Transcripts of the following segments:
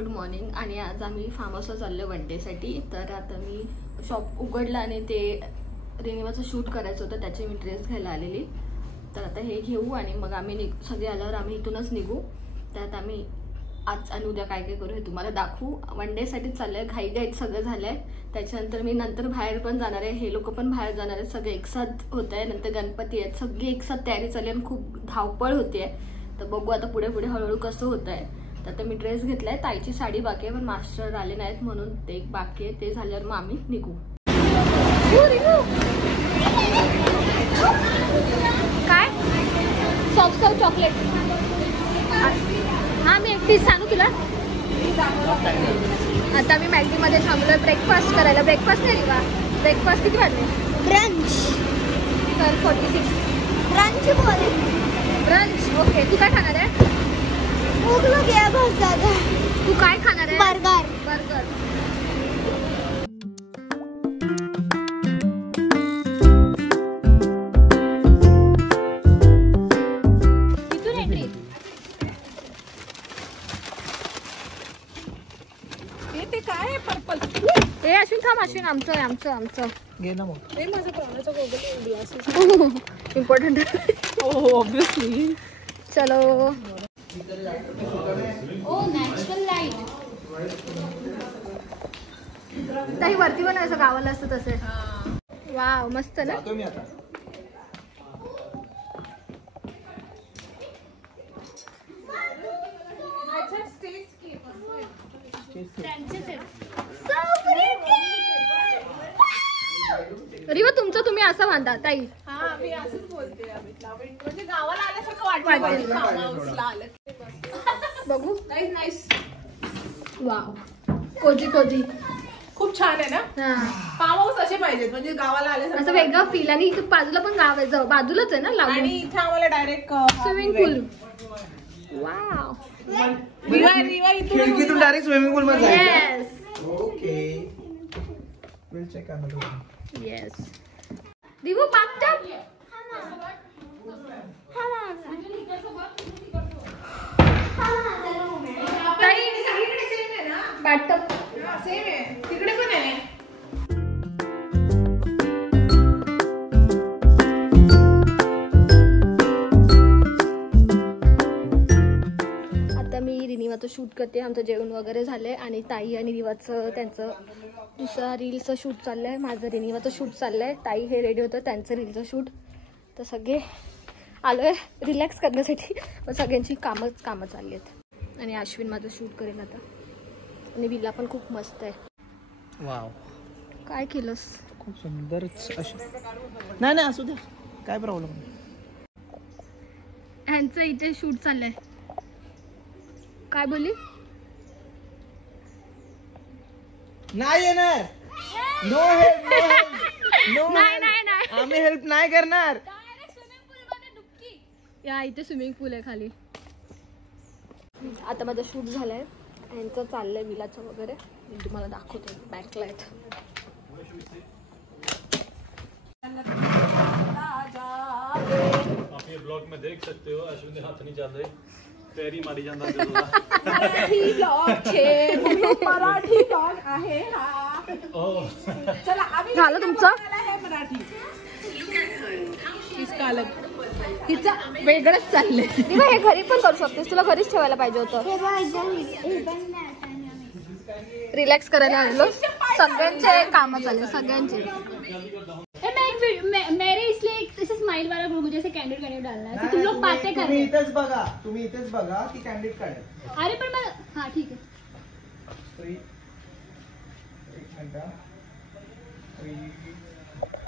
Good morning. आणि आज आम्ही फार्म हाऊसला चाललो वन डेसाठी. तर आता मी शॉप उघडलं आणि ते रेनिवाचं शूट करायचं होतं, त्याचे मी ड्रेस घ्यायला आलेली. तर आता हे घेऊ आणि मग आम्ही सगळे आल्यावर आम्ही इथूनच निघू. त्यात आम्ही आज आणि उद्या काय काय करू हे तुम्हाला दाखवू. वन डेसाठीच चाललं आहे, घाईघाईत सगळं झालं आहे. त्याच्यानंतर मी नंतर बाहेर पण जाणार आहे, हे लोक पण बाहेर जाणार आहेत, सगळे एकसाथ होत आहे. नंतर गणपती आहेत, सगळी एकसाथ तयारी चालली आणि खूप धावपळ होते आहे. तर बघू आता पुढे पुढे हळूहळू कसं होत आहे. तर आता मी ड्रेस घेतलाय, ताईची साडी बाकी आहे, पण मास्टर आले नाहीत म्हणून ते एक बाकी आहे. ते झाल्यावर मग आम्ही निघू. काय सॉफ्ट चॉकलेट? हा मी एकटीच सांगू तुला. आता मी मॅगडीमध्ये थांबलोय ब्रेकफास्ट करायला. ब्रेकफास्ट नाही का? ब्रेकफास्ट किती वाजले? ब्रंच. तर 46 ब्रंच बोले. Brunch okay. तू काय खाणार आहे? भूक लगी है बहुत ज्यादा. तू काय खाणार आहे? बर्गर. बर्गर. इथून एंट्री. ते काय आहे पर्पल? हे अश्विन थांब. अश्विन आमचं आहे, आमचं घे ना मग. ते माझ्या पाण्याचा गोगल ग्लासेस इम्पॉर्टंट. हो ऑब्वियसली. चलो. ओ नॅचरल लाईट. ताई वरती पण असं गावाला असतं तसे. वाव मस्त ना. रिवा तुमचं तुम्ही असं बांधा ताई. हा मी असंच बोलते. म्हणजे गावाला आल्यासारखं वाटतं. बघू. नाईस. Wow cosy cosy. खूप छान आहे ना. फार्म हाऊस असे पाहिजेत, म्हणजे गावाला आल्यासारखं असं वेगळं फील. आणि इथे बाजूला पण गाव आहे, बाजूलाच आहे ना लावून. आणि इथे आम्हाला direct swimming pool. Wow. Riva खिडकीतून डायरेक्ट स्विमिंग पूल मध्ये. Yes. Okay. Will check yes. दिवू बाथटब. बाथटब सेम आहे, तिकडे पण आहे. आता मी रिनिवाचं शूट करते. आमचं जेवण वगैरे झालंय आणि ताई आणि रिवाचं त्यांचं दुसरा रीलचं शूट चाललंय. माझं रिनिवाचं शूट चाललंय. ताई हे रेडी होतं त्यांचं रीलचं शूट. तर सगळे आलोय रिलॅक्स करण्यासाठी, पण सगळ्यांची कामं चालली आहेत. आणि अश्विन माझं शूट करेल आता. आणि विला पण खूप मस्त आहे. वाव काय केलंस? खूप सुंदर. नाही असू द्या, काय प्रॉब्लेम. ह्यांचं इथे शूट चाललंय. काय बोलली? नाही येणार. No help. नो नाही आम्ही हेल्प नाही करणार. या इथे स्विमिंग पूल आहे खाली. आता माझं शूट झालंय, यांचं चाललंय विलाचं वगैरे. मी तुम्हाला दाखवते बॅकलाइट. आप ये ब्लॉग में देख सकते हो अश्विन के हाथ नहीं चल रहे, पैरी मारी जाता है. मराठी ब्लॉग आहे हा. चला आम्ही झालं तुमचं? मराठी इसका अलग. हिचा वेगळंच चाललंय. हे घरी पण करू शकतेस, तुला घरीच ठेवायला पाहिजे होतं. रिलॅक्स करायला आलो. सगळ्यांचे काम चालले सगळ्यांचे. मेरे इसलिए एक स्माइल वाला मुझे ऐसे कैंडिड डालना है. तुम लोग बातें कर रहे हो. तुम्ही इथेच बघा की कॅन्डिडेट काढेल. अरे पण मैं. हाँ ठीक है. एक मिनिट.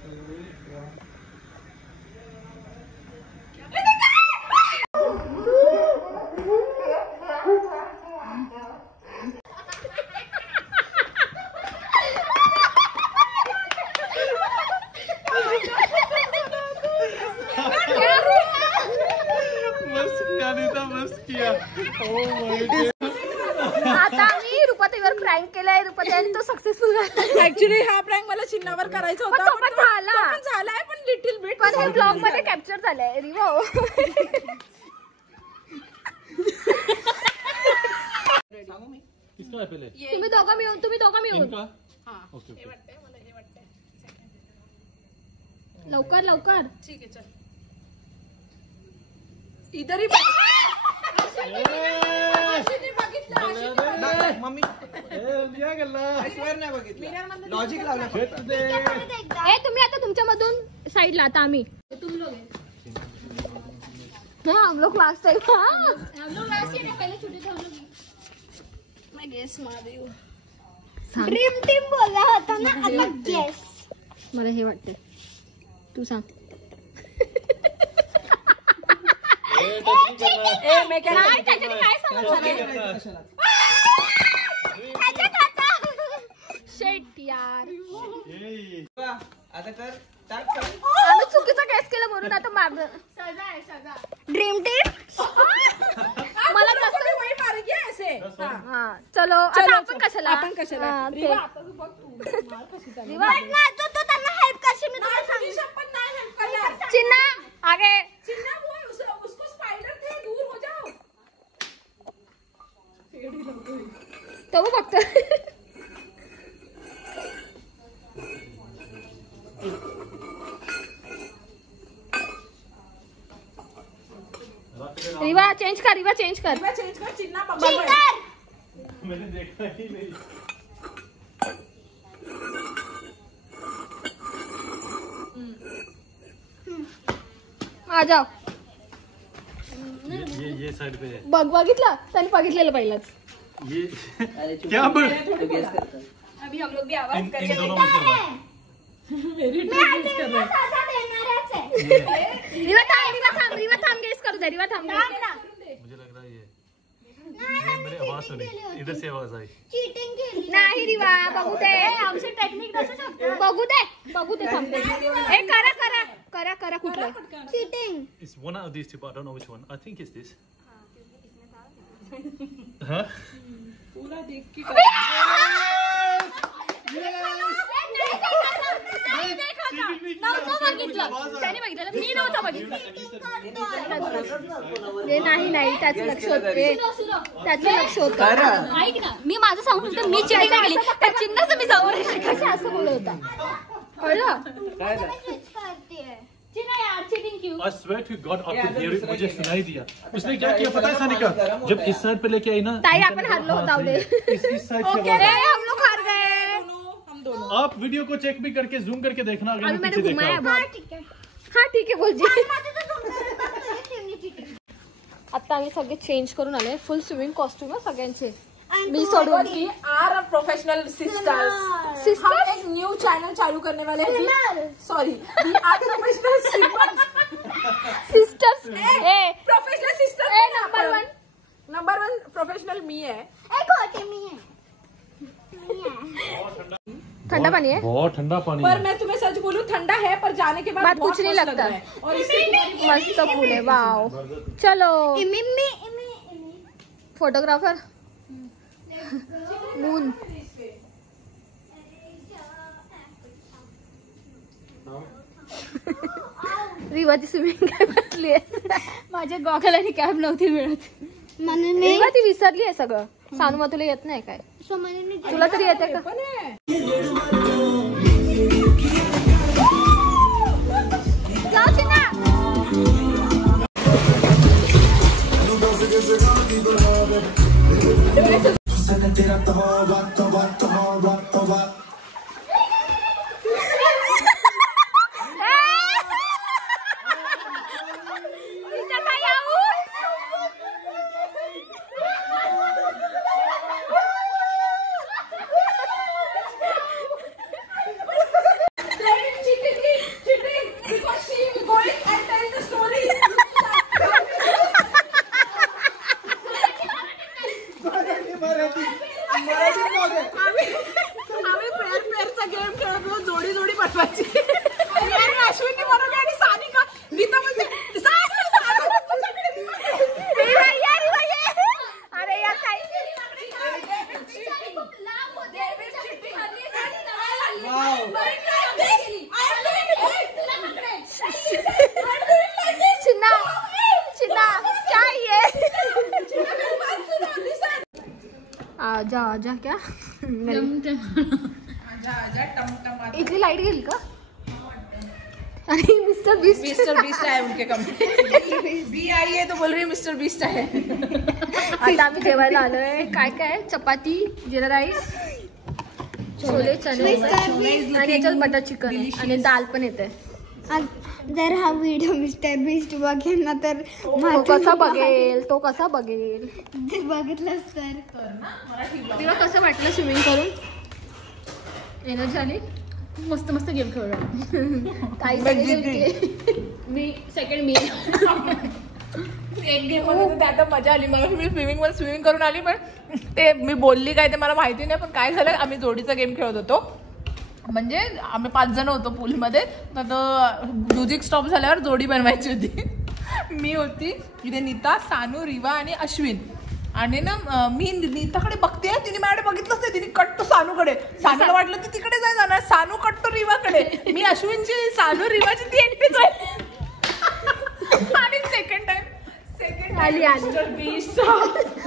3, 2, 1. आता आम्ही रुपाताईवर प्रँक केलाय. रुपाताई तो सक्सेसफुल झाला. ऍक्च्युली हा प्रँक मला चिन्हावर करायचा होता, पण झालाय पण लिटिल बिट. पण हे ब्लॉग मध्ये कॅप्चर झालंय. रिवा किसका आहे पहिले तुम्ही दोघं मिळून इनका ओके ओके लवकर लवकर. ठीक आहे चल. इधरही मम्मी लिया गेला नाही बघितलं लॉजिक लावलं फक्त. ए तुम्ही आता तुमच्यामधून साईडला, आता आम्ही तुम लोग हाँ हम लोग लास्ट टाइम हम लोग लास्ट ईयर पहले छुट्टी थे हम लोग. मैं गेस मार रही हूँ. ड्रीम टीम बोलला होता ना आता गेस. मला हे वाटतंय, तू सांग. मैं क्या नाही त्याच्याने काय समजलं. शेट यार, आता कर टाक कर. आम्ही चुकीचा गेस केलं म्हणून आता मारलं. सजा है सजा. ड्रीम टीम मला कसं वही मार गया ऐसे. हा चलो आता आपण कशाला आपण कशाला हा, ते. रिवा आता तू बघ तू मार कशी चालली. रिवा, तू त्यांना हेल्प करशील मी तुला तुझी शपथ नाही help करणार. चिन्ना आगे. चिन्ना वो उसको स्पाइडर थे, दूर हो जाओ. तो फक्त रिवा चेंज कर, रिवा चेंज कर. मैं चेंज कर. चिन्ना बब्बा चीटर. मैंने देखा ही नहीं. आ जाओ. ये साइड पे है. बघितलं त्याने बघितलेलं पहिलंच. ये क्या बड़ अभी हम लोग भी आवाज इन दोनों में से है. मेरी टीम यूज कर रहे हैं. सजा देणारच आहे. रिवा थांब गेस करू दे. रिवा थांब मुझे लग रहा है ये मेरी आवाज सुनी, इधर से आवाज आई. चीटिंग केली. नाही रिवा, बघू दे. आमची टेक्निक बघू दे थांब. ए करा करा करा करा कुठलं. Cheating. It's one of these two, but I don't know which one. I think it's this. Huh? पूरा देख के नव्हतं बघितलं त्याने बघितलं, मी नव्हतं बघितलं. हे नाही त्याचं लक्ष होतं. ऐक ना, मी माझं सांगून होतं, मी चिटिंग नाही केली. त्या चिन्हाचं मी सांगून कशा असं बोलत होता. कळलं. काय झालं? हेच करतेय. चिन्हा यार चिटिंग क्यों. I swear to God, आपकी theory मुझे सुनाई दिया. उसने क्या किया पता है सानिका? जब इस साइड पे लेके आई ना. ताई आपण हारलो, जाऊ दे. इस साइड से ए, आवाज. हम लोग हार गए. हम दोनों. आप वीडियो को चेक भी करके जूम करके देखना अगर अभी मैंने पीछे घुमाया देखा. बहुत. ठीक आहे. हा ठीक आहे बोल जी. माझं तर तुमचं टीमने चीटिंग. आता आम्ही सगळे चेंज करून आले. फुल स्विमिंग कॉस्ट्युम आहे सगळ्यांचे. And मी तू सोडून. We are professional sisters. Sisters? हम एक न्यू चैनल चालू करने वाले हैं. Sorry, we are professional sisters. A professional sister. A number 1 professional मी है. एक होते मी आहे. ठंडा पानी है. बहुत ठंडा पानी पर है. मैं तुम्हें सच बोलूं, ठंडा है पर जाने के बाद बात बहुत कुछ नहीं मस्त लगता. लग रहा है. और इससे मस्त पूल है. वाव. चलो इमी फोटोग्राफर मून. रिवाची स्विमिंग कॅप घातली आहे. माझ्या गॉगल आणि कॅप नव्हती मिळत. मनने रिवा ती विसरली आहे सगळं. सानू मग तुला येत नाही काय. सोमने तुला तरी येते का. पण है. जाऊ चिन्हा. आम्ही पेअरचा गेम खेळतो. जोडी जोडी बनवायची. आणि अश्विनी बनवली आणि सानिका गीता म्हणजे आजा आजा क्या इथली लाईट गेली का? आणि मिस्टर बीस्ट है उनके कंपनी बी आई है तो बोल रही है मिस्टर बीस्ट है. आता आम्ही जेवायला आलोय. काय काय? चपाती, जिरा राईस, छोले चणे आणि याच्यात बटर चिकन आणि दाल पण येते. जर हा व्हिडिओ मिस्टर बीस्ट बघेल ना तर तो कसा बघेल ते बघितलंच तर. तुला कसं वाटलं स्विमिंग करून? एनर्जी आली? मस्त मस्त गेम खेळला. काही मी सेकंड एक गेम होतं त्यात मजा आली. मग मी स्विमिंग करून आली पण ते मी बोलली काय ते मला माहिती नाही. पण काय झालं आम्ही जोडीचा गेम खेळत होतो. म्हणजे आम्ही 5 जण होतो पूलमध्ये. तर म्युझिक स्टॉप झाल्यावर जोडी बनवायची होती. मी होती इथे नीता, सानू, रिवा आणि अश्विन. आणि ना मी नीताकडे बघते तिने माझ्याकडे बघितलंच नाही. तिने कट टू सानूकडे. सानूला वाटलं ती तिकडे जाणार. सानू कट टू रिवाकडे. मी अश्विनची, सानू रिवाची ती एकटीच आहे. आणि सेकंड टाइम आली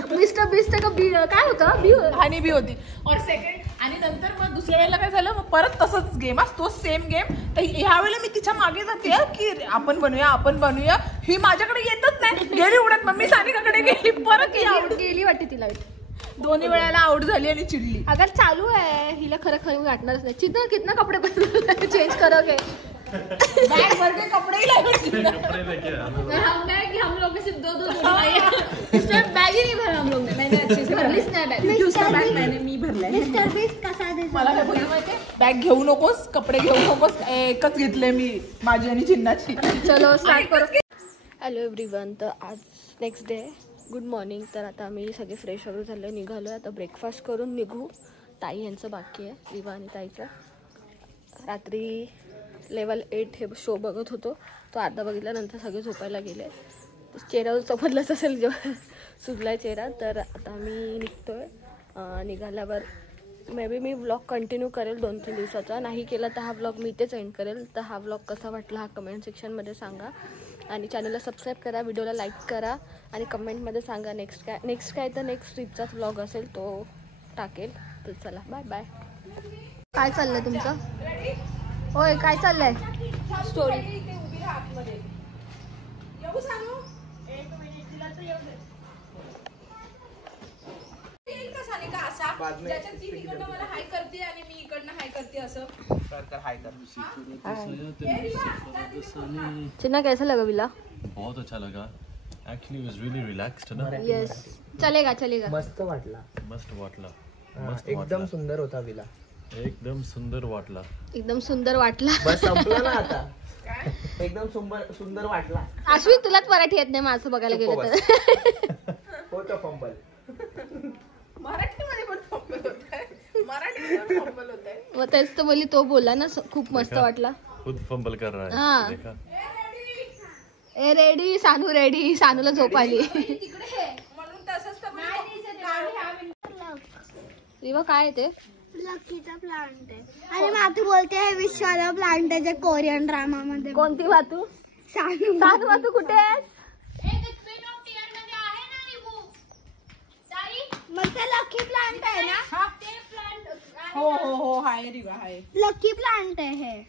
मिस्टर बीस्ट का बी काय होतं? हनी बी होती. और सेकंड आणि नंतर मग दुसऱ्या वेळेला काय झालं मग परत तसंच गेम तो सेम गेम. तर ह्या वेळेला मी तिच्या मागे जाते की आपण बनवूया. ही माझ्याकडे येतच नाही. गेली उडत. मग मी सानिकाकडे गेली. परत गेली वाटते तिला. दोन्ही वेळेला आउट झाली आणि चिडली. अगर चालू आहे हिला खरं वाटणारच नाही. कितना कपडे चेंज करोगे? बैग भर के कपड़े ही लाए. हम लोग ने सिर्फ 2 जोड़ी लाई है. इसमें बैग ही नहीं भरा हम लोग ने. मैंने अच्छे से भरलीच नाही बैग. दूसरा बैग मी भरलाय. मिस्टर बीस्ट कसा दिसतो? मला काय बोलली माहितीये? बॅग घेऊ नकोस, कपडे घेऊ नकोस. एकच घेतले मी माझी आणि चिन्नाची. चलो स्टार्ट करो. Hello everyone. तर आज नेक्स्ट डे. Good morning. तर आता आम्ही सगळे फ्रेश वगैरे झाले, निघालो. आता ब्रेकफास्ट करून निघू. ताई यांचं बाकी आहे, रिवा आणि ताईचं. रात्री लेवल 8 हे शो बघत होतो. तो अर्धा बघितल्यानंतर सगळे झोपायला गेले. चेहऱ्यावर चमकलंच असेल जेव्हा सुजलाय चेहरा. तर आता आम्ही निघतोय. निघाल्यावर may be me vlog continue करेल 2-3 दिवसाचा. नाही केला तर हा व्लॉग मी इथेच एंड करेल. तर हा व्लॉग कसा वाटला हा कमेंट सेक्शनमध्ये सांगा. आणि चॅनलला सबस्क्राईब करा, व्हिडिओला लाईक करा आणि कमेंटमध्ये सांगा नेक्स्ट काय तर नेक्स्ट ट्रिपचाच व्लॉग असेल तो टाकेल. तर चला बाय बाय. काय चाललंय तुमचं? होय काय चाललंय? स्टोरी ज्याच्यात ती तिकडनं मला हाय करते आणि मी इकडनं हाय करते असं. चिन्ना कैसा लगा विला? बहुत अच्छा लगा. Actually, it was really relaxed, ना? Yes. चलेगा. मस्त वाटला. एकदम सुंदर होता विला. एकदम सुंदर वाटला. बस संपला ना आता. एकदम सुंदर वाटला. अश्विन तुलाच मराठी येत नाही माझं बघायला गेलं तर. होतं फंबल. मराठीमध्ये पण फंबल होतंय. मराठीमध्ये फंबल होतंय. मग तेच तर बोलली. तो बोलला ना खूप मस्त वाटला. खुद फंबल कर रहा है. हाँ. देखा? ए रेडी सानू रेडी. सानूला झोप आली. म्हणून तसंच तर रिवा काय ते? लकीचा प्लांट आहे. आणि मातू बोलते हे विश्वाला प्लांट आहे जे कोरियन ड्रामा मध्ये. कोणती वातू? सानू वातू कुठे आहेस? मग ते लकी प्लांट आहे ना? हो हाय रिवा हाय. लकी प्लांट आहे हे.